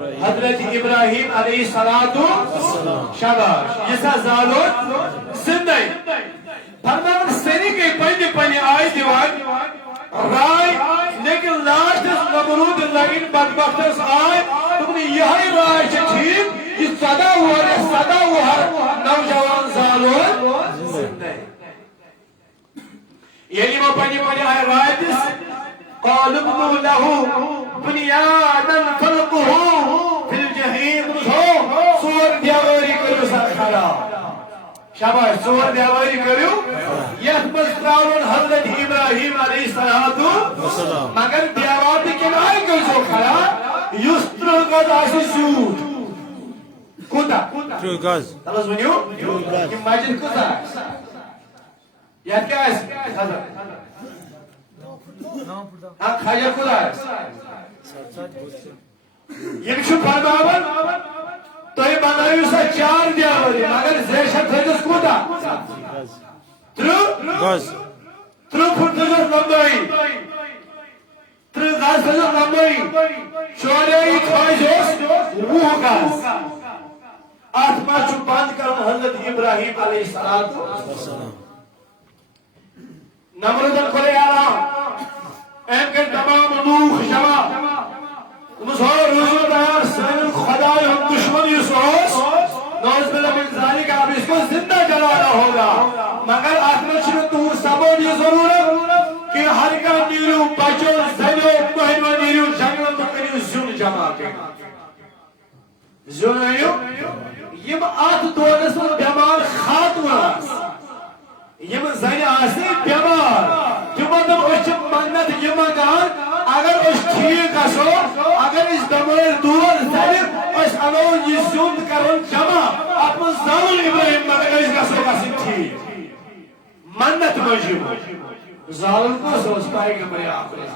حضرت ابراہیم علیہ السلام شاباش یہ سا زالون زندائی فرمان سنی کے پنی آئی دیوان رائے لیکن لاشتس نمرود لگن بدبختس آئے تم نے یہی رائے ٹھیک یہ صدا ہوا نوجوان زالون زندائی یعنی وہ پنی آئی رائے تس قالوا ابنوا له بنيانا فلقوه في الجحيم صور دیواری کرو سر کھڑا شاباش صور دیواری کرو یتمز تراؤن حضرت ابراہیم علیہ السلام مگر دیواری کے نائی کرو کھڑا یستر گز آسی سوٹ کوتا گز تلوز بنیو یہ مجد کتا یاد کیا ہے حضرت ہاں خاجہ خدا ہے یہ بچو فرماون تو یہ بنائیو سا 4 دیواری مگر زیشت تھیدس کوتا ترو فٹ تھیدس لمبائی 3 گز تھیدس لمبائی چوڑائی خواہش 20 گز آتما چو بند کرن حضرت ابراہیم علیہ السلام نمردن کھلے آرام ایم کے تمام لوگ جمع مظہر رضو دار سین خدای ہم دشمن یسوس نوز بلا من ذالک اب اس کو زندہ جلانا ہوگا مگر آخر چھنے تو سبون یہ ضرورت کہ ہر کا نیرو بچو زنو مہنو نیرو جنگل تو کنیو زن جمع کے زن ایو یم آت دونس و بیمار خاتمہ یم زن آسی بیمار جمعتم اچھم منت یمگان اگر اس ٹھیک اسو اگر اس دمائر دور زنیم اس انون یہ زند کرن جمع اپن زمن ابراہیم مگر اس گسو گسی ٹھیک منت مجھو ظالم کو سوچ پائے گا بڑے آخر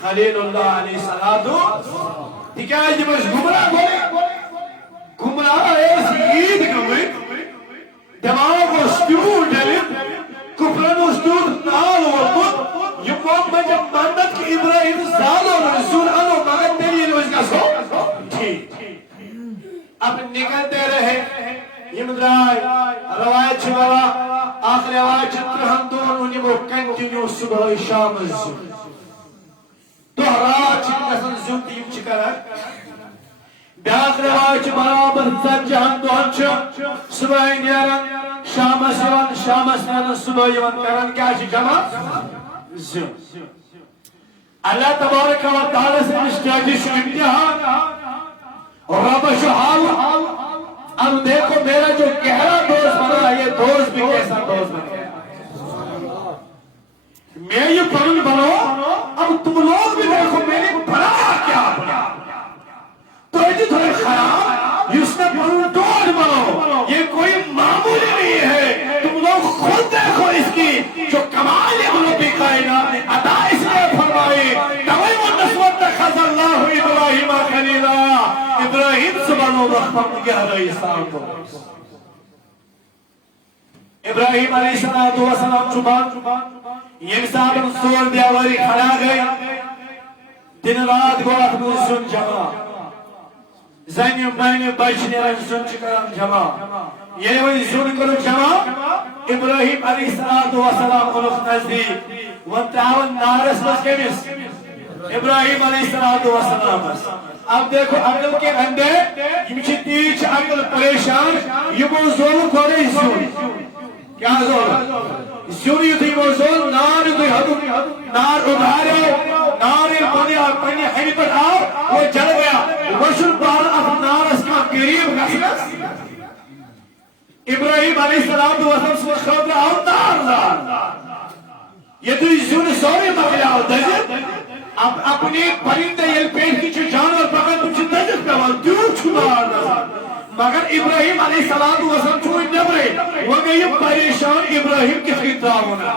خلیل اللہ علیہ السلام تکیہ جب اس گمراہ ایسی عید گمئی دماغ و ستور ڈلیم کفرن و ستور نال وقت یہ قوم میں جب مندت کی ابراہیم زال و رسول انو مگر تیری روز کا سو ٹھیک اب نکلتے رہے یہ مدرائی روایت چھوڑا آخر روایت چھترہم دون انہیں وہ کنٹینیو صبح شام الزم تو رات چھترہم زم تیم چکر ہے بیاق روایت برابر زنجہن دوہن چھ صبح نیرن شامس یوان صبح یوان کرن کیا چھ جمع زم اللہ تبارک و تعالی سے اسٹیجش امتحان رب شحال اب دیکھو میرا جو گہرا دوست بنا یہ دوست بھی کیسا دوست بنا میں یہ پرن بنو اب تم لوگ بھی دیکھو میں نے بنا کیا بنا تو یہ تھوڑے خراب اس نے پرن دوڑ بنو یہ کوئی معمولی نہیں ہے تم لوگ خود دیکھو اس کی جو کمال ربی کائنات نے عطا اس نے فرمائی تمام النسوت خز اللہ ابراہیم خلیلا ابراہیم سبحانہ رحمت کے علیہ السلام کو ابراہیم علیہ السلام چوبان یہ صاحب سور دیواری کھڑا گئی دن رات کو اپنے سن جمع زنی بین بچنے رہن سن چکران جمع یہ وہی سن کرو جمع ابراہیم علیہ السلام کو رخ نزدیک وانتعاون نارس بس کمیس ابراہیم علیہ السلام اب دیکھو عقل کے اندے یہ مجھے تیچ عقل پریشان یہ موضوع کو رہی سن کیا زور سیونی تھی موضوع نار تھی حدود نار ادھارے نار پنی حیلی پر آؤ وہ جل گیا وشل پار اب نار اس کا قریب غسلس ابراہیم علیہ السلام سے خود اوتار یہ تو سیونی سوری مغلیا ہو دجت اب اپنی پرندے یہ پیٹ کی چھو جانور پکڑ تم چھو دجت پہ وال دیو چھوڑا مگر ابراہیم علیہ السلام چھوڑ نبرے وہ گئی پریشان ابراہیم کی خطرہ ہونا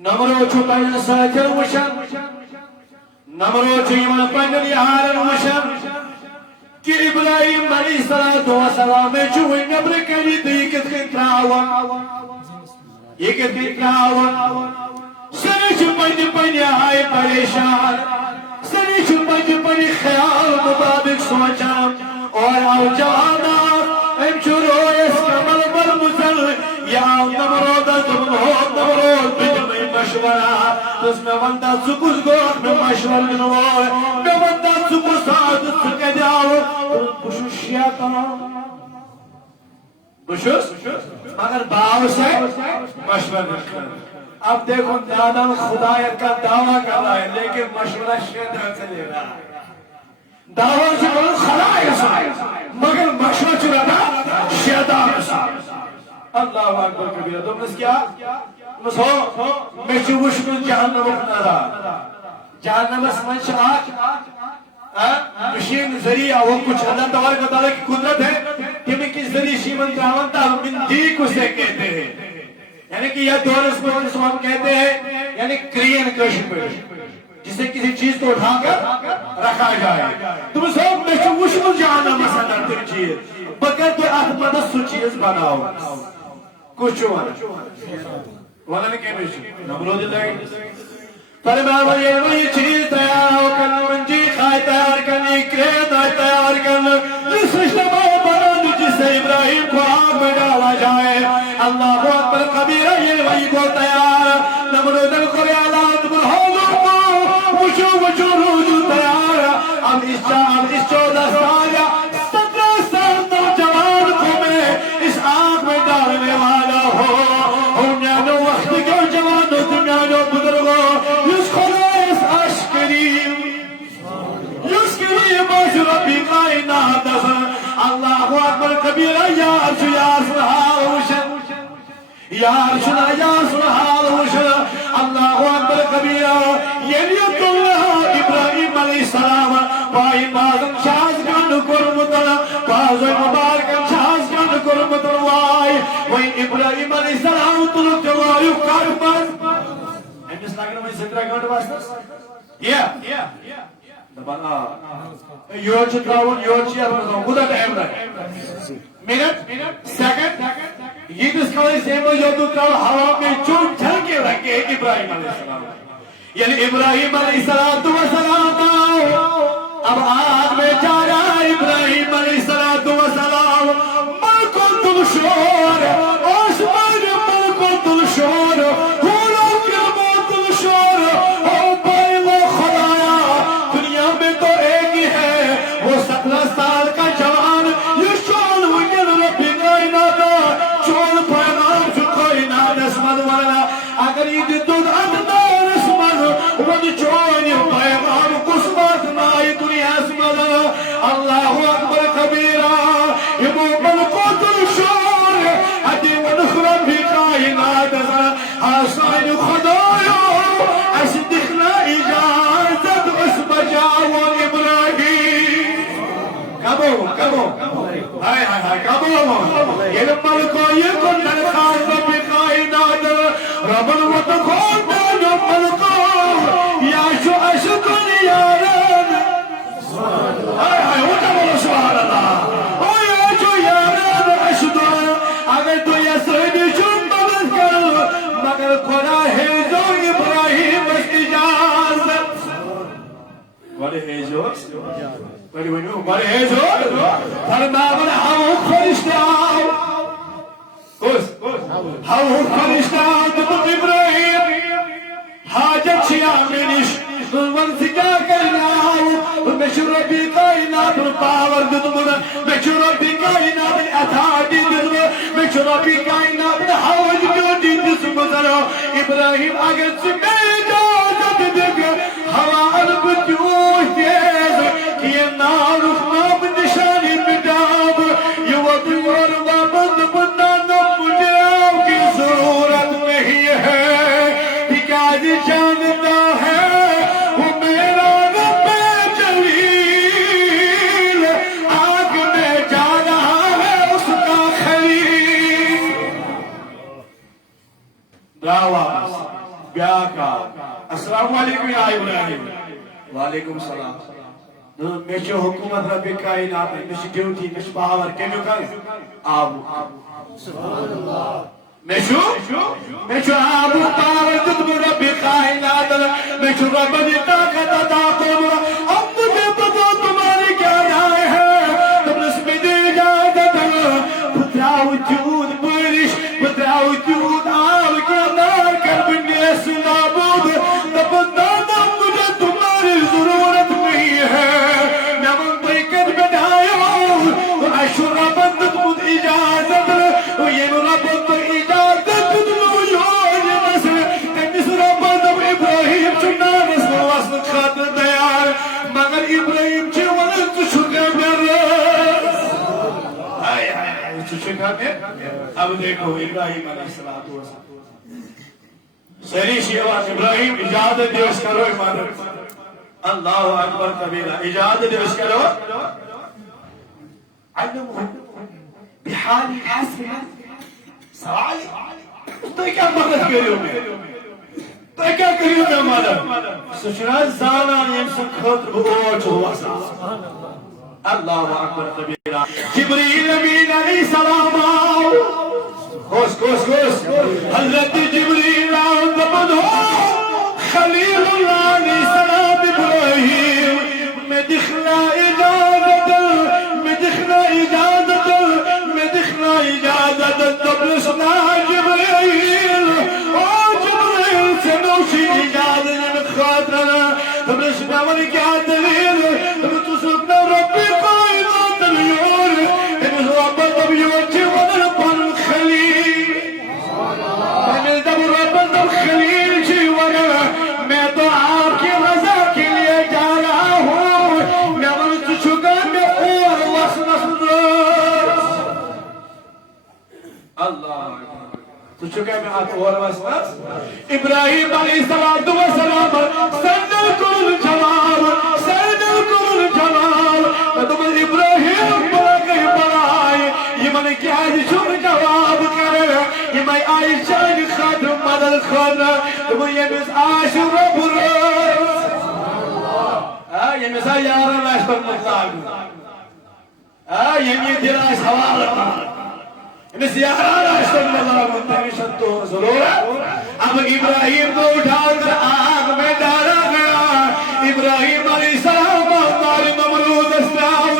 نمرو چھو پہنے ساتھر وشن نمرو چھو یمن پہنے لیہارن وشن کہ ابراہیم علیہ السلام چھو نبرے کلی دیکت خطرہ ہوا یہ کت خطرہ ہوا سنی چھو پہنے آئے پریشان سنی بچ پڑی خیال مطابق سوچا اور آو جوانا رویس کمل بر مسل یا نمرود نمرود بجمعی مشورہ تس میں وندہ سکس گوٹ میں مشور گنوائے میں وندہ سکس آدت سکے جاؤ بشوش شیطان بشوش مگر باو سے مشور رکھا اب دیکھو دادا خدایت کا دعویٰ کر رہا ہے لیکن مشورہ شیطان سے لے رہا ہے دعویٰ سے بہت خدایت سے مگر مشورہ چرا تھا شیطان سے اللہ اکبر کبیرہ تم نے کیا مسو میں چوبش میں جہنم اپنا رہا جہنم اس منش آج مشین ذریعہ وہ کچھ اللہ تبارک و تعالیٰ کی قدرت ہے کہ میں کس ذریعہ شیمن تراونتا من دیک اسے کہتے ہیں یعنی کہ یہ دورس میں جس کو ہم کہتے ہیں یعنی کرین کشمش جسے کسی چیز کو اٹھا کر رکھا جائے تم سب میں چوبش میں جہنم اس اندر چیز بگر تو احمد سو چیز بناؤ کچھ وانا نے کہنے چھو نمرود اللہ فرمایا یہ وہی چیز تیار ہو کر منجی خواہ تیار کرنی کرین تیار کرنا اس رشتہ بنانے جسے ابراہیم کو آگ میں ڈالا جائے اللہ اکبر کبیرہ یہ وہی کو تیار نمرود القریالات مرحولوں وچو وچو روجو تیار اب اس 14 سال یا 17 سال نوجوان کو میں اس آگ میں ڈالنے والا ہو ہمیانو وقت کے جوانو دنیانو بزرگو یس خلاص عشقریم یس کریم آج ربی کائنات اللہ اکبر کبیرہ یا عرش یا سبحان وشن یا عرشنا یا سبحان وشن اللہ اکبر کبیرہ یلیت اللہ ابراہیم علیہ السلام by مازم Shaz gun کرمتنا بازوی مبارکن Shaz gun کرمتنا Y ابراہیم علیہ السلام تلک جوائیو کارمت ایمس لاغنو میں 17 گھنٹے واسطس دبانا یور چتراؤن یور چیار بناؤں خدا ٹائم رہے منٹ سیکنڈ یہ دس کھانے سیمو یودو تراؤ ہوا میں چون جھل کے رکھے ابراہیم علیہ السلام یعنی ابراہیم علیہ السلام اب آج میں جا رہا ابراہیم علیہ السلام ملکو دل شور آسمان ملکو دل شور پھولوں کے دل شور او بھائی وہ خدایا دنیا میں تو ایک ہی ہے وہ 17 سال کا جوان یہ چون وگن ربی کائنات چون پیغام جو کائنات اسمد والا اگر یہ دن ادنار اسمد ون چون یہ پیغام قسمت نائی دنیا اسمد اللہ اکبر کبیرہ یہ ملکو دل شور ادی ونخرم بھی کائنات آسان خدایو اس دکھنا اجازت اس بجاو ابراہیم کبو ہائے ہائے ہائے کبو یہ ملکو یہ کنن خان رب کائنات رب الوطن ملکو یا شو اشکن یاران ہائے ہائے اٹھا بولو سبحان اللہ او یا شو یاران اشکن اگر تو یا سیدی چون مدد کر مگر خدا ہے جو ابراہیم اس اجازت بڑے ہے جو بڑے ہے جو فرماون ہاؤ فرشتہ ہاؤ فرشتہ تم ابراہیم حاجت چھیا منش تم سے کیا کرنا میں ربی کائنات پاور دتمنا میں ربی کائنات اتھارٹی دتمنا میں ربی کائنات حوج جو دس گزرو ابراہیم اگر سے میں اجازت دے ہوا البتیوش تیز کہ نار نام نشانی مٹاب یہ وقت اور وابند بنانا مجھے آپ کی ضرورت نہیں ہے تکاج جانتا ہے وہ میرا رب جلیل آگ میں جا رہا ہے اس کا خلیل دعویٰ بیاہ کا السلام علیکم یا ابراہیم وعلیکم السلام میں جو حکومت رب کائنات ہے میں ڈیوٹی میں پاور کیوں کھائیں آب سبحان اللہ میں جو آب پاور تم رب کائنات میں جو رب دی طاقت عطا کروں اب دیکھو ابراہیم علیہ السلام سری شیوان ابراہیم اجازت دیوش کرو عبادت اللہ اکبر کبیرہ اجازت دیوش کرو علمه بحال حسن سوالی تو کیا مغلط کریو میں تو کیا کریو میں مالا سچنا زانان یمسن خطر بوچ ہوا سا اللہ اکبر کبیرہ جبریل امین علیہ السلام آؤ خوش حضرت جبریل آؤ دمن ہو خلیل اللہ علیہ السلام ابراہیم میں دکھنا اجازت تبلسنا جبریل او جبریل سے نوشی اجازت خاطرنا تبلسنا ولی کیا دلیل تب تصبنا ربی قائمات اليور تب رب تب یوچی ودر پر خلیل تب تب رب تب خلیل چی ودر میں تو آپ کی رضا کے لیے جا رہا ہوں میں ورد چکا میں اور وصنص اللہ تو چکے میں آپ اور واسطہ ابراہیم علیہ السلام سندل کل جواب تم ابراہیم بڑا کہیں بڑا آئے یہ میں کیا چھوڑ جواب کرے یہ میں آئی شاہد خادر مدل خادر تم یہ میں آش رب یہ میں سا یارا ناش پر مطلق یہ میں دل آش حوال مس یارا اشتر نظر منتقشن تو ضرور اب ابراہیم کو اٹھا کر آگ میں ڈالا گیا ابراہیم علیہ السلام ہمارے نمرود استعاون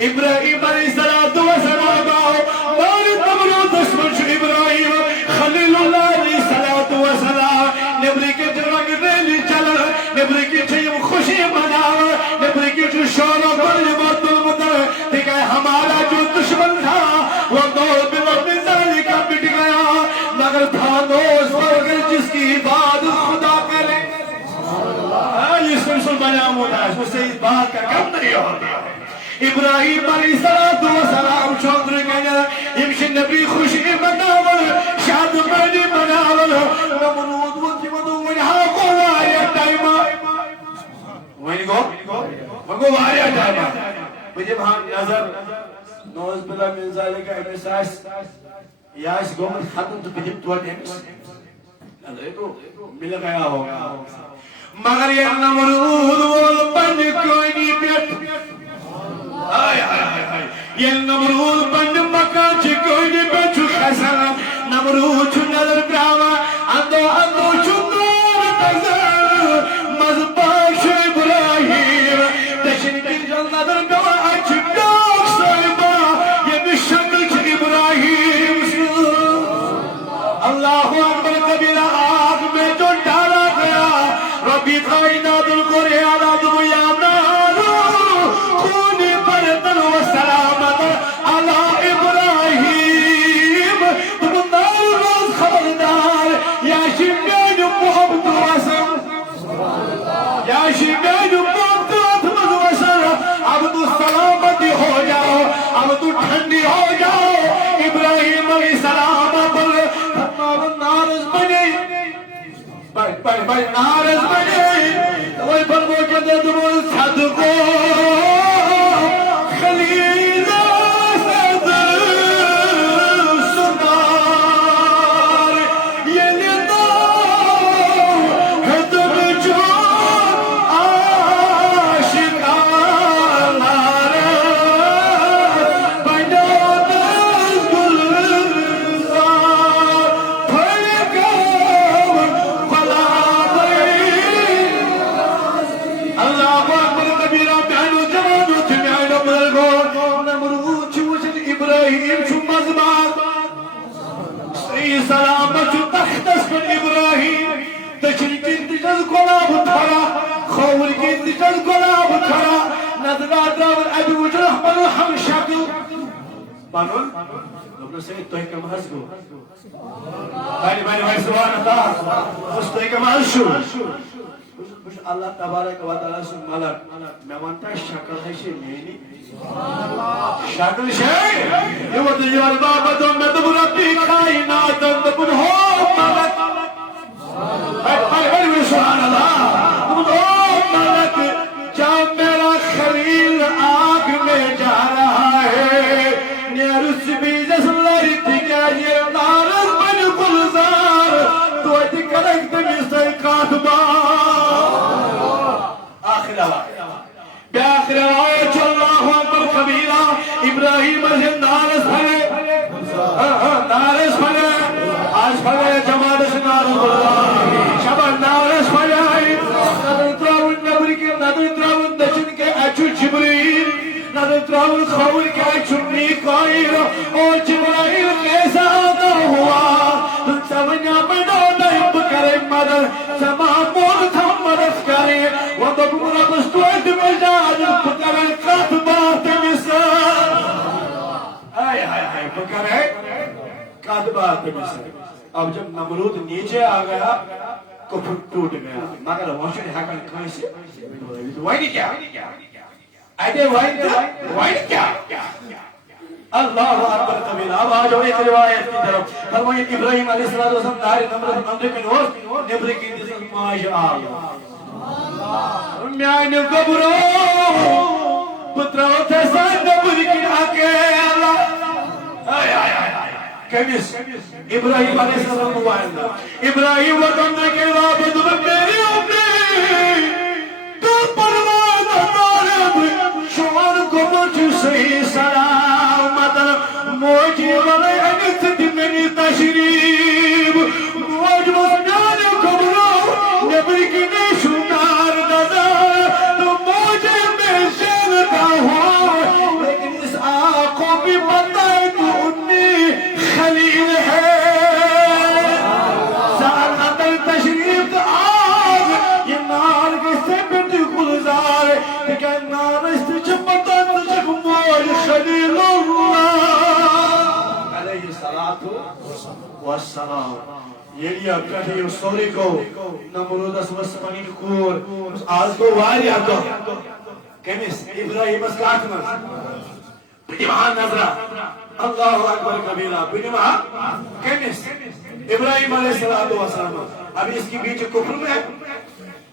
ابراہیم علیہ السلام ہمارے نمرود استعاون ابراہیم خلیل اللہ علیہ السلام نبری کے جرگ ریلی چل نبری کے چھیم خوشی مناو نبری کے چھو شورا پر جبت المدر دیکھا ہمارا جو دشمن تھا وہ دور بلد نظاری کا مٹ گیا مگر تھانوس ورگر جس کی عبادت خدا کرے یہ سلسل بیان ہوتا ہے اس سے اس بات کا کم نہیں ہوتا ابراہیم علیہ السلام چوندر گیا یمشن نبی خوشی مناول شاد مانی مناول نمرود وقتی ودو ونہا کو واریا ٹائمہ وہیں گو واریا ٹائمہ مجھے وہاں نظر نوز بلا من ذالک امس آس یاس گومت ختم تو بجب توڑ امس مل گیا ہوگا مگر یہ نمرود وہ بند کوئی نہیں پیٹ یہ نمرود بند مکان چھ کوئی نہیں پیٹ خسر نمرود چھ نظر براما اندو چھ نور نظر مذباش ابراہیم دشن کی جل نظر گوا اچھ ڈاک صاحبہ یہ مشکل چھ ابراہیم اللہ اکبر کبیرہ آگ میں جو ڈالا گیا ربی کائنات القرآن آدم یا نارو خونی برتن و سلامت علی ابراہیم تم نار روز خبردار یا شمین محمد وسلم یا شمین محمد وسلم اب تو سلامتی ہو جاؤ اب تو ٹھنڈی ہو جاؤ ابراہیم علیہ السلام پر نارز بنے نارز بنے وہی پر وہ کہتے تم صدقو خلیل صدر سنار یہ لیتا خطب جو آشکار بنا دست گلزار پھڑکا اللہ اکبر کبیرہ بہنو جوانو تھمیانو ملگو نمرود چوچن ابراہیم چو مزبار سی سلامت چو تختس پر ابراہیم دچن کی انتجل گلاب تھرا خور کی انتجل گلاب تھرا نظرات راور ابی وجر احمد الحم شکل بانون نبرو سید توہی کم حس گو بھائی سبحان اللہ اس توہی کم حس شو کچھ اللہ تبارک و تعالیٰ سے ملک میں وانتا شکل ہے شے مینی شکل شے یہ وہ دیوار بابتوں میں دب ربی کائنات دبن ہو ملک سبحان اللہ دبن ہو ملک جب میرا خلیل آگ میں جا رہا ہے نیرس بیجس لڑتی کیا یہ نارس بن گلزار تو ایتی کرک دمی سے کاتبا آخر آیت اللہ اکبر کبیرہ ابراہیم علیہ نارس پھلے آج پھلے جماعت سے نارس اللہ شبہ نارس پھلے نظر تراؤن نبر کے نظر تراؤن دچن کے اچھو جبریل نظر تراؤن خور کے اچھو میکائیل اور جبرائیل کیسا آتا ہوا سمجھا مدو نہیں بکرے مدر سماع مول تھا مدد کرے وَدَبُ رَبَسْتُوَدْ مِجَادِ بکرے قاتبات مصر آئے بکرے قاتبات مصر اب جب نمرود نیچے آ گیا کفر ٹوٹ گیا مگر واشن حقل کھائیں سے وائنی کیا ایڈے وائنی کیا اللہ اکبر کبیر اب آجو ایک روایت کی طرف فرمائے ابراہیم علیہ السلام داری نمرود اندر کے نور نبری کی دزن ماج آیا میانی قبرو پتراو تھے سان نبری کی اکیلا کمیس ابراہیم علیہ السلام موائندہ ابراہیم وقتنے کے وابد میری اپنی تو پرواز مارب شوان کو مجھو صحیح سلامت موجی والے انت دمنی تشریف موج مجھانی قبرو نبی کی نیشونار نظر تو موجی میں شیرتا ہو لیکن اس آنکھوں بھی بتائے تو انی خلیل ہے سال اندر تشریف آگ یہ نار کے سپٹ گلزار لیکن نار اس چپتا تجھے موج خلیل اللہ علیہ السلام یہ لیا کہی اس سوری کو نمرود اس وسمانی کور آز کو واری آتا کمیس ابراہیم اس کاٹمس بڑیمان نظرہ اللہ اکبر کبیرہ بڑیمان کمیس ابراہیم علیہ السلام ابھی اس کی بیچ کفر میں ہے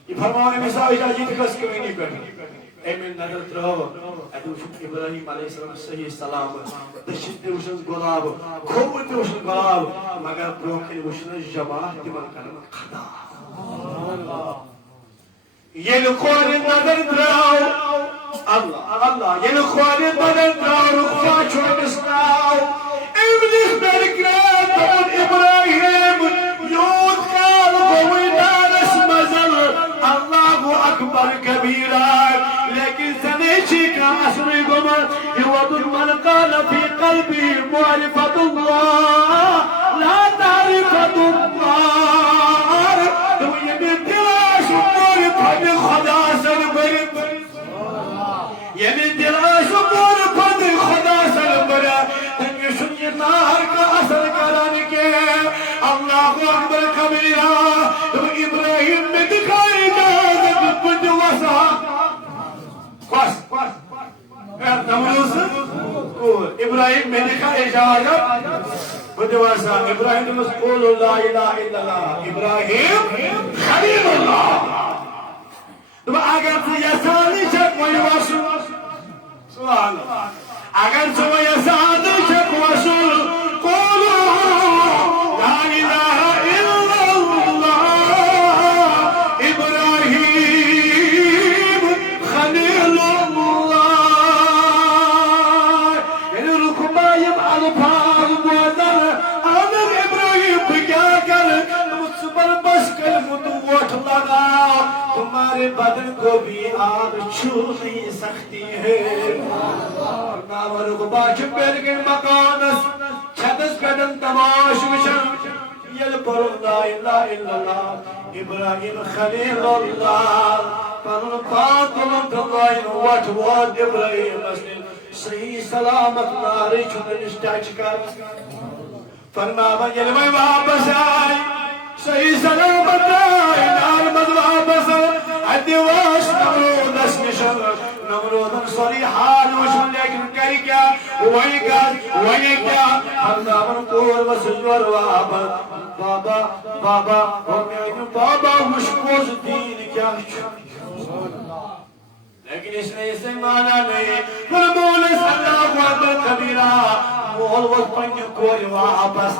یہ فرمانے میں صاحب اجازت کس کمی نہیں کرنا اے میں نظر ترہو ادوشن ابراہیم علیہ السلام صحیح سلام دشت دیوشن گلاب کھوت دیوشن گلاب مگر بروکن وشن جماعت دیوان کرن خدا یہ لکھوان نظر ترہو اللہ یہ لکھوان نظر ترہو رخوا چھوڑ بسناو ابلیس برکرات دون ابراہیم یود کال بوئی دارس مزل اللہ اکبر کبیرہ لیکن سنیچی کا اصلی گمر یود من قال فی قلبی معرفت اللہ لا تعرفت اللہ تو یہ بھی دلاش مور پھد خدا سر برد یہ بھی دلاش مور پھد خدا سر برد تنگشن یہ نار کا اثر کران کے اللہ اکبر کبیرہ تو ابراہیم میں دکھائی جازت پنج وسا نمروز ابراہیم میں لکھا اجازت بدواسا ابراہیم نے قول لا الہ الا اللہ ابراہیم خلیل اللہ تو اگر تو یسانی شک ویواسو سبحان اللہ اگر تو یسانی شک ویواسو قولو لا الہ الا اللہ ابراہیم خلیل تمہارے بدن کو بھی آگ چھو نہیں سکتی ہے ناور غباش پیرگن مکانس چھتس پیدن تماش وشن یل پر لا الہ الا اللہ ابراہیم خلیل اللہ پرن پاکلن تلائن وٹ واد ابراہیم اسن صحیح سلامت ناری چھوٹن اشتاچ کر فرماوا یل میں واپس آئی صحیح سلامت آئی نار مد واپس وہی کیا ہردامن کور وسجور واپس بابا بابا بابا مشکوز دین کیا لیکن اس نے اسے مانا نہیں فرمول اللہ اکبر کبیرہ مول وقت پنج کوئی واپس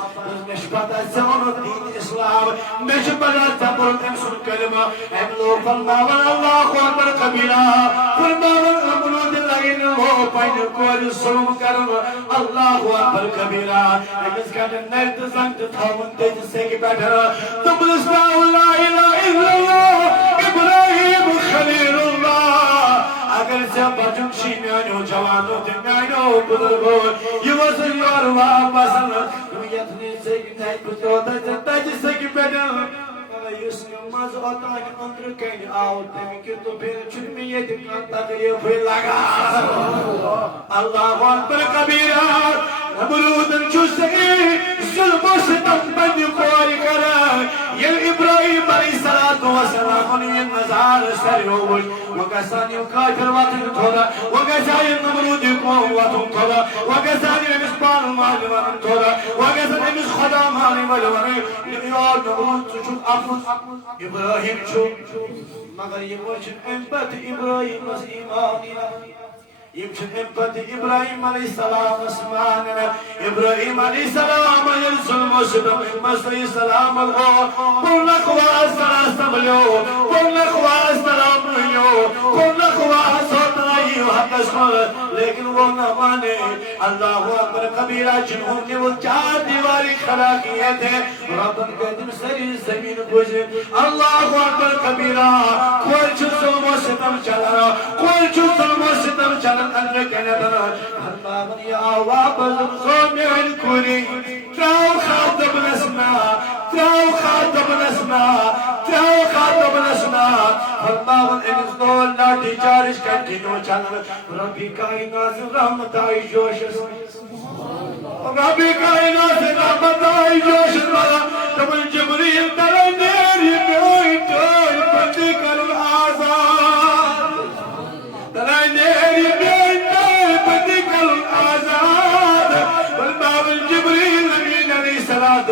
نشبت زمان دین اسلام نشبت زبر تنسل کلمہ ہم لوگ فرماون اللہ اکبر کبیرہ فرماون امنود لگن ہو پنج کوئی سلم کرن اللہ اکبر کبیرہ اس کا نرد زنگ تھاون تیج سے کی بیٹھر تم اسلام لا الہ الا اللہ ابراہیم خلیل اللہ اگر سے بچن شی میانو جوانو دن میانو بزرگو یہ وزن یور واپس یتنی سے کی نہیں کچھ ہوتا ہے تاجی سے کی بیٹھن یس نماز ہوتا ہے اندر کہیں آؤتے ہیں کہ تو پھر چھن میں یہ دکان تک یہ پھر لگا اللہ اکبر کبیرہ نبرودن چوسکی ظلم و ستم بند کوئی کرا یہ ابراہیم علیہ السلام یہ نظار سر ہوش وکسانی کافر وطن تھوڑا وکسانی نبرود قوم وطن تھوڑا وکسانی امس پان مال وطن تھوڑا وکسانی امس خدا مال وطن یا نبرود چوچ ابراہیم چھو مگر یہ وچن امپت ابراہیم اس ایمانی يمشن امبت ابراہیم علیہ السلام اسماننا ابراہیم علیہ السلام يرسل مسلم مصر السلام الغور قل نخواست راستملیو قل نخواست راملیو قل نخواست رائیو حق اسمال لیکن وہ نہ مانے اللہ اکبر کبیرہ جنہوں نے وہ چار دیواری کھڑا کیے تھے ربن کے دن سری زمین گزر اللہ اکبر کبیرہ کوئی چھو ظلم و ستم چلا کوئی چھو ظلم و ستم چلا اندر کہنا تھا فرماون یا واپس زمین کوری تراو خاطب نسنا تراو خاطب نسنا تراو خاطب نسنا فرماون انس دول لاٹھی چارش کنٹینو چلن ربی کائنات رحمت آئی جوشس ربی کائنات رحمت آئی جوشس تمن جبریل ترین دیر یہ کوئی توئی بندی کرن آزاد ترین دیر یہ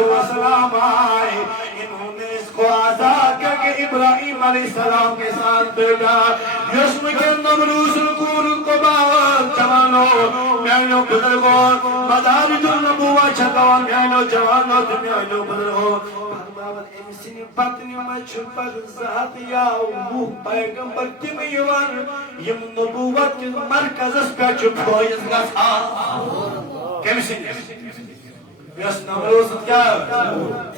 والسلام آئے انہوں نے اس کو آزاد کر کے ابراہیم علیہ السلام کے ساتھ بھیجا یسم کے نمروز القور القبار جوانو میانو بزرگو مدارج النبوہ چھتوان میانو جوانو میانو بزرگو فرماون امسنی بطنی مچھپر ذات یا وہ پیغمبر تیمیوان یم نبوت کے مرکز اس پہ چھپویز گسا کمسنی یس نمروز کیا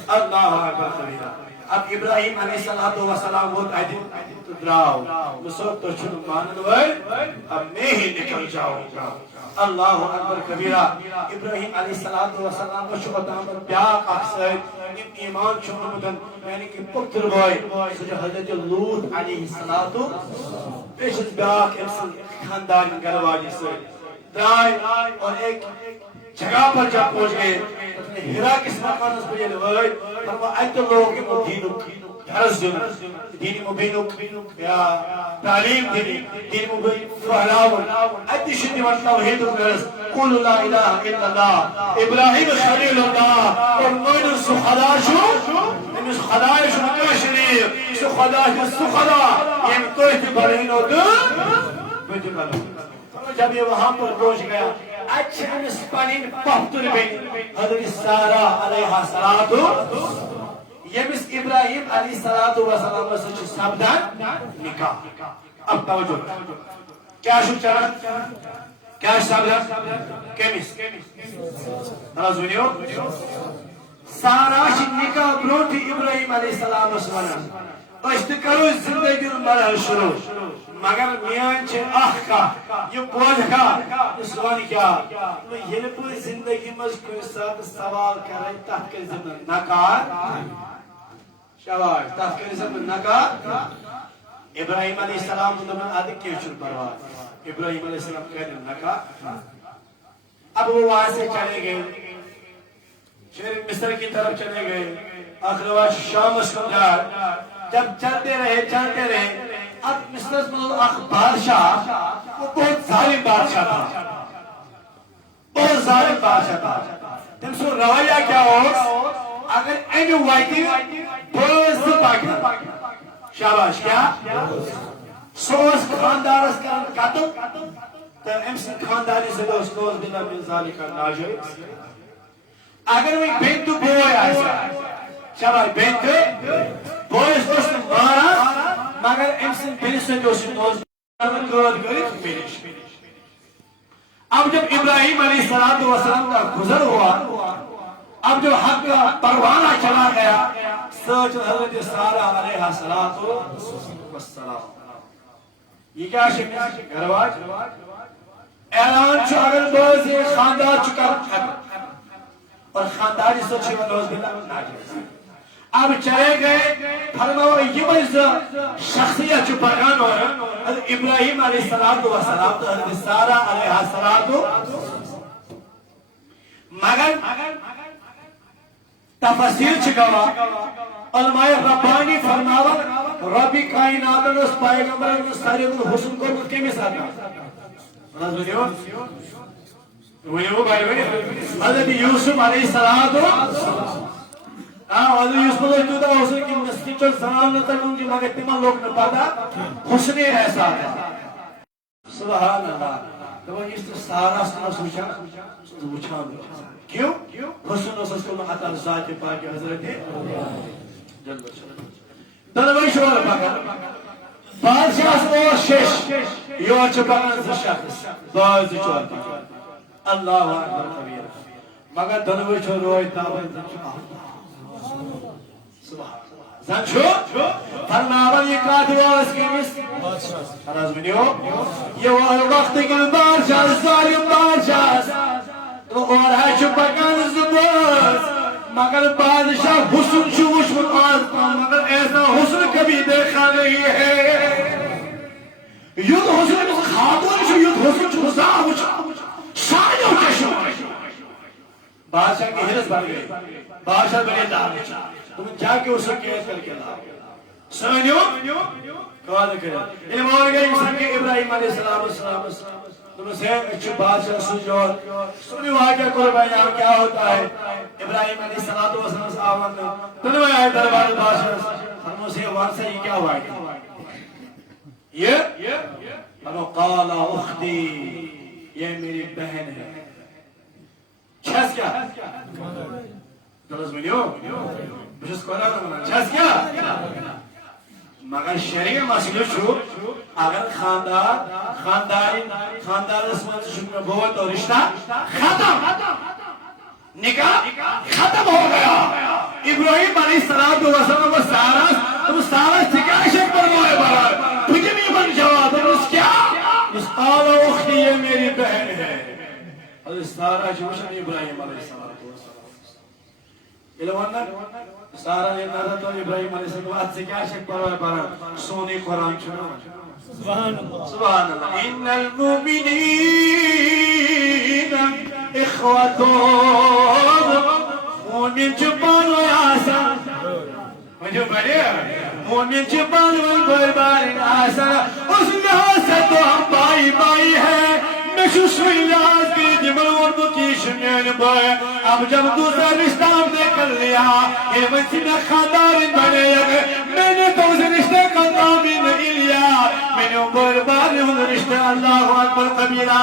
اللہ اکبر کبیرہ اب ابراہیم علیہ السلام وہ تو دراؤ مصر تو چھن مانن وائے اب میں ہی نکل جاؤں گا اللہ اکبر کبیرہ ابراہیم علیہ السلام کو شکتام پیاک اکسائد ایمان چھنمدن یعنی کہ پتر بھائی سجا حضرت لوط علیہ السلام پیشت بیاک ارسل خاندان گرواجی سے درائے اور ایک جگہ پر جب پہنچ گئے ہیرا کس مقام اس پر یہ لوگ فرما ایت لوگ کے دینو درس دینی مبینو یا تعلیم دینی مبینو فہلاون ایت شدی توحید درس قول لا الہ الا اللہ ابراہیم خلیل اللہ اور نوین سخداشو امس خدایشو مکہ شریف سخداشو سخدا یہ توحید بڑھینو دن بیٹی بڑھو جب یہ وہاں پر پہنچ گیا اچھا امس پانین پختر بین حضرت سارہ علیہ السلام یمس ابراہیم علیہ السلام سے سبدان نکاح اب توجہ کیا شو چرن کیا سبدان کمیس نازونیو سارہ شی نکاح بروٹی ابراہیم علیہ السلام سمنا اشت کرو زندگی مرحل شروع مگر میان چھے کا یہ بوجھ کا اس وانی کیا یہ پوری زندگی مجھ کوئی ساتھ سوال کر رہے تحت کے زمن نکار شواش تحت کے زمن نکار ابراہیم علیہ السلام دمن آدھے کیوں چھر پرواد ابراہیم علیہ السلام کہنے نکار اب وہ وہاں سے چلے گئے شہر مصر کی طرف چلے گئے آخر واش شام اسکم جار جب چلتے رہے اب مصر میں ایک بادشاہ وہ بہت ظالم بادشاہ تھا اور ظالم بادشاہ تم سو رویہ کیا ہو اگر این وائٹی پوز پاکن شاباش کیا سوز خاندارس کا قتل تو امس خانداری سے دوست نوز بلا من ذالک ناجائز اگر وہ بنت بوئے ایسا شاباش بنت بوئے دوست مارا مگر امس بنت سے دوست نوز اب جب ابراہیم علیہ السلام کا گزر ہوا اب جو حق کا پروانہ چلا گیا سوچ حضرت سارہ علیہ السلام یہ کیا شکل رواج اعلان چھو اگر دوز یہ خاندار چکر اور خانداری سوچ شیوہ دوز بلا ناجیز اب چلے گئے فرماؤ یہ مجھ شخصیت جو پرگان ہو رہا حضرت ابراہیم علیہ السلام تو حضرت سارہ علیہ السلام مگر تفسیر چکوا علماء ربانی فرماوا ربی کائنات اس پیغمبر اس ساری حسن کو مجھ کے مثال حضرت یوسف علیہ السلام حضرت یوسف علیہ السلام حسن کی مسکن چل سلام نتا کن کی مگر تیمان لوگ نے پاتا حسن ایسا ہے سبحان اللہ تو اس تو سارا سنا سوچا سوچا کیوں حسن و سسکل حتی ذات پاک حضرت دنوائی شوال پاکا بادشاہ اور شش یو چپاکان سے شخص باز چوال پاکا اللہ اکبر کبیر مگر دنوائی شوال روئی تاوئی زنشو فرماون یہ قاتل واس کیمس خلاص بنیو یہ وہ وقت کے بادشاہ ظالم بادشاہ تو اور ہے چپکان زبان مگر بادشاہ حسن چوش آز مگر ایسا حسن کبھی دیکھا نہیں ہے یود حسن خاتون شو یود حسن چو زاو شایو چشو بادشاہ کی حرس بن گئی بادشاہ بنے دار تم جا کے اسے قید کر کے لاؤ سمجھو قواد کرے علم اور گئی انسان کے ابراہیم علیہ السلام تم سے اچھو بادشاہ سجور سنی واقعہ قربان یہاں کیا ہوتا ہے ابراہیم علیہ السلام سے آمد تنو آئے دربار بادشاہ ہم سے وارثہ یہ کیا واقعہ یہ انو قال اختی یہ میری بہن ہے چھس کیا درست ملیو بجھس کولا چھس کیا مگر شریع مسئلہ چھو اگر خاندار اسمان سے شکر بہت اور رشتہ ختم نکاح ختم ہو گیا ابراہیم علیہ السلام و سارا تکاہ شک پر موئے برار تجھے بھی بن جواب اس کیا اس قال اختی یہ میری بہن ہے حضرت سارا جوشن ابراہیم علیہ السلام علمانا سارا نے نظر تو ابراہیم علیہ السلام آج سے کیا شک پر ہوئے برار سونی قرآن چھوڑا سبحان اللہ ان المؤمنین اخواتون مومن چپان و آسان مجھے بڑے مومن چپان و بربار آسان اس لحاظ سے تو ہم بائی ہے میں شوشوئی لحاظ کی جمل اردو کی شمین بھائی اب جب دوسرا رشتہ نے کر لیا یہ منسی میں خاندار بنے میں نے تو اسے رشتے کا نام ہی نہیں لیا میں نے بربار ان رشتے اللہ اکبر قبیلہ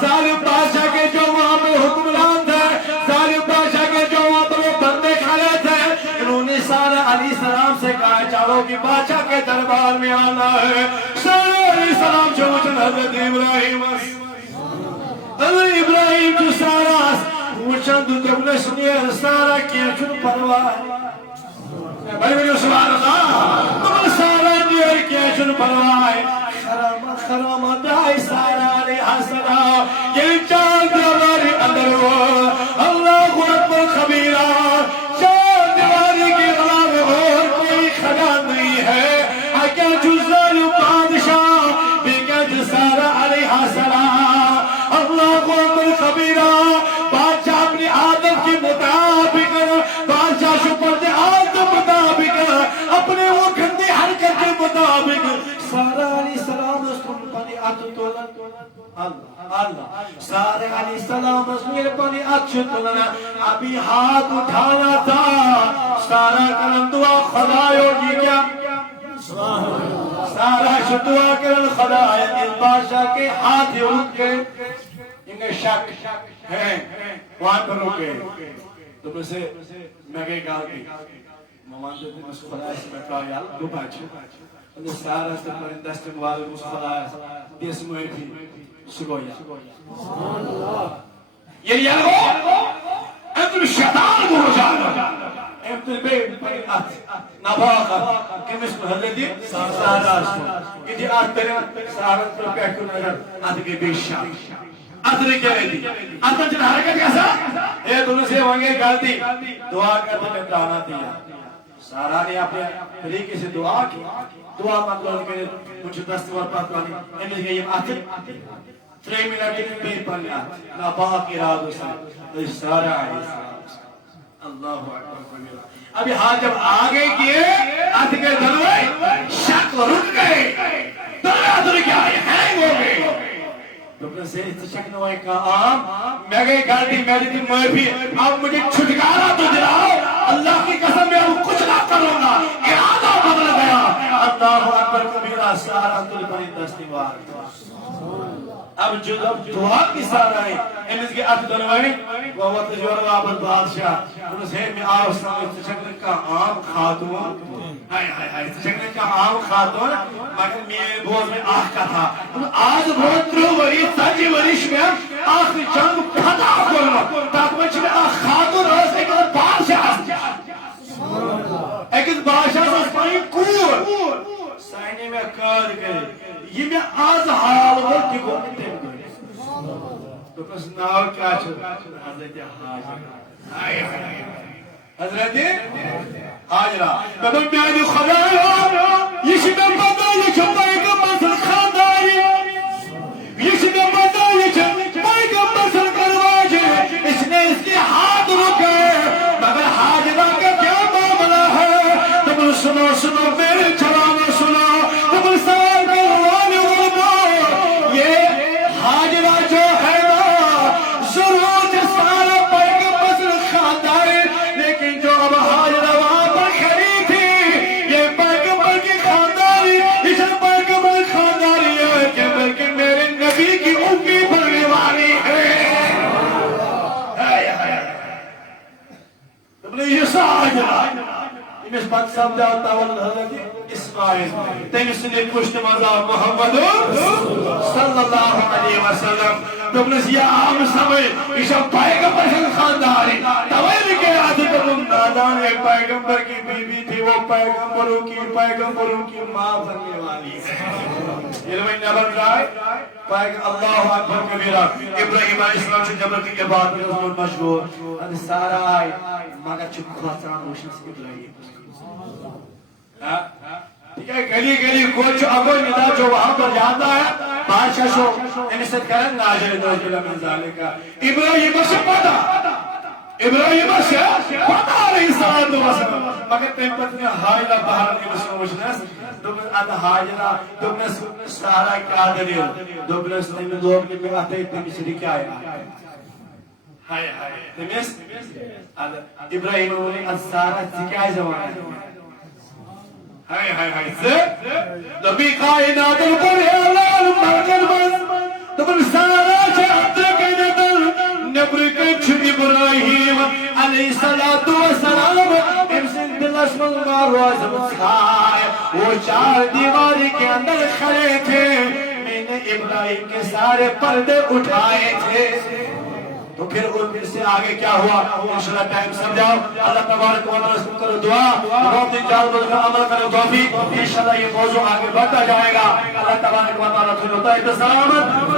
ظالم بادشاہ کے جو وہاں پہ حکمران تھے ظالم بادشاہ کے جو وہاں پہ بندے کھڑے تھے انہوں نے سارا علیہ السلام سے کہا چاہو کہ بادشاہ کے دربار میں آنا ہے سارا علیہ السلام چوچن حضرت ابراہیم جو سارا وچن دو دبلے سنیر سارا کیا چھن پرواہ بھائی بھائی سبحان اللہ سارا نیر کیا چھن پرواہ خرام دائی سارا علیہ السلام یہ چار دیواری اندر ہو اللہ اکبر خبیرہ چار دیواری کی غلام اور کوئی خدا نہیں ہے کیا جزال بادشاہ بگج سارا علیہ السلام اللہ اکبر خبیرہ بادشاہ اپنی عادت کی مطابق بادشاہ شکر دے عادت مطابق اپنے وہ گھندے حرکت کے مطابق سارا علیہ السلام اس کو پانی آتو تولا اللہ سارے علیہ السلام رسول پانی اچھ تلنا ابھی ہاتھ اٹھایا تھا سارا کرن دعا خدایو جی کیا سارا دعا کرن خدایو اس بادشاہ کے ہاتھ رک گئے انہیں شک ہے وہاں پر رک گئے تو مجھے میں گئے گا دی ممان دیتے میں اس خدای سے میں کہا یال دو باچھو انہیں سارا سے پر اندستم والے اس خدای دیس موئی بھی سگویا یہ یلغو انتو الشیطان کو جانا انتو البیت نباقا کمیس محلدی سارا اسکو یہ آت تیرے سارا پر پیکو نگر آت کے بیشا آت نے کیا رہی آت نے حرکت کیسا اے دونوں سے وانگے گالتی دعا کرتے میں دانا دیا سارا نے اپنے طریقے سے دعا کی دعا مطلب کہ مجھے دستور پاتوانی امیز گئی آتے 3 منٹ کے پیر پڑھنا ناپاک ارادوں سے سارا ہے اللہ اکبر ابھی ہاتھ جب آگے کیے آتے کے دلوے شک رک گئے دلوے آتے کیا ہے ہینگ ہو گئے ڈاکٹر سے شک نوائی کا میں گئی گاڑی میں دیتی میں بھی اب مجھے چھٹکارا تو دلاؤ اللہ کی قسم میں اب کچھ نہ کروں گا ارادہ بدل گیا اللہ اکبر کبیرہ سارا دل پر دستیوار اب جو دعا کی سارا ہے امیز کے ات دنوائی وہ وقت جو روابط بادشاہ انہوں سے میں آؤ سامنے تشکر کا عام خاتون ہائے تشکر کا عام خاتون مگر میرے بوز میں آہ کا تھا آج بہت ترو وری سجی ورش میں آخری جنگ پھتا کرنا تاکہ میں چھوڑے آہ خاتون روز ایک بادشاہ ایک بادشاہ سے اسمائی کور سائنے میں کار کرے یہ میں آز حال ہوتی کو تیم کرے تو کس ناو کیا چھو حضرت حاجرہ حضرت حاجرہ تبن بیانی خدایو یشی میں پتا یہ چھو پیغمبر سر خانداری یشی میں پتا یہ چھو پیغمبر سر کرواجے اس نے اس کے ہاتھ رکے مگر حاجرہ کا کیا معاملہ ہے تم سنو سنو میرے چلانا سنو تم سال کے روانے والمو یہ حاجرہ جو ہے نا ضرور سارا پیغمبر سر خانداری لیکن جو اب حاجرہ وہاں پر کھڑی تھی یہ پیغمبر کی خانداری اس پیغمبر خانداری ہے کہ بلکہ میرے نبی کی امی بڑھنے والی ہے تم نے یہ حاجرہ اس بات سمجھا ہوتا ولد حضرت اسماعیل تیس نے پشت مزا محمد صلی اللہ علیہ وسلم تم نے یہ عام سمجھ اس پیغمبر سے خانداری تویل کے آدھے تم نادان ایک پیغمبر کی بیوی تھی وہ پیغمبروں کی ماں بننے والی ہے علم نبر جائے اللہ اکبر کبیرہ ابراہیم علیہ السلام سے جبرتی کے بعد میں رسول مشہور سارا آئی مگر چک خواستان روشن سے ابراہیم ٹھیک ہے گلی گلی کوچ اگوی ندا جو وہاں پر جاتا ہے بادشاہ شو انست کرن ناجر دوست اللہ من ذالکہ ابراہیم سے پتا ابراہیم سے پتا علیہ السلام مگر تیم پتنی حائلہ بہر کی مسلم وشنس دوبر اد حاجرہ دوبر سارا کیا دلیل دوبر تیم لوگ کی میں آتے تیم سری کیا ہے ہائے تیمیس ابراہیم نے اد سارا سکھائی زمانہ ہائے سے نبی کائنات پر اعلان مرکز بس تبن سارا چاہتے کہ ندر نبر کچھ ابراہیم علیہ السلام امسن دلس من ماروز مصخائے وہ 4 دیواری کے اندر کھڑے تھے میں نے ابراہیم کے سارے پردے اٹھائے تھے تو پھر ان سے آگے کیا ہوا انشاءاللہ ٹائم سمجھاؤ اللہ تبارک و تعالی سے کرو دعا رب دین جال بول کر عمل کرو توفیق انشاءاللہ یہ موضوع آگے بڑھتا جائے گا اللہ تبارک و تعالی سے ہوتا ہے سلامت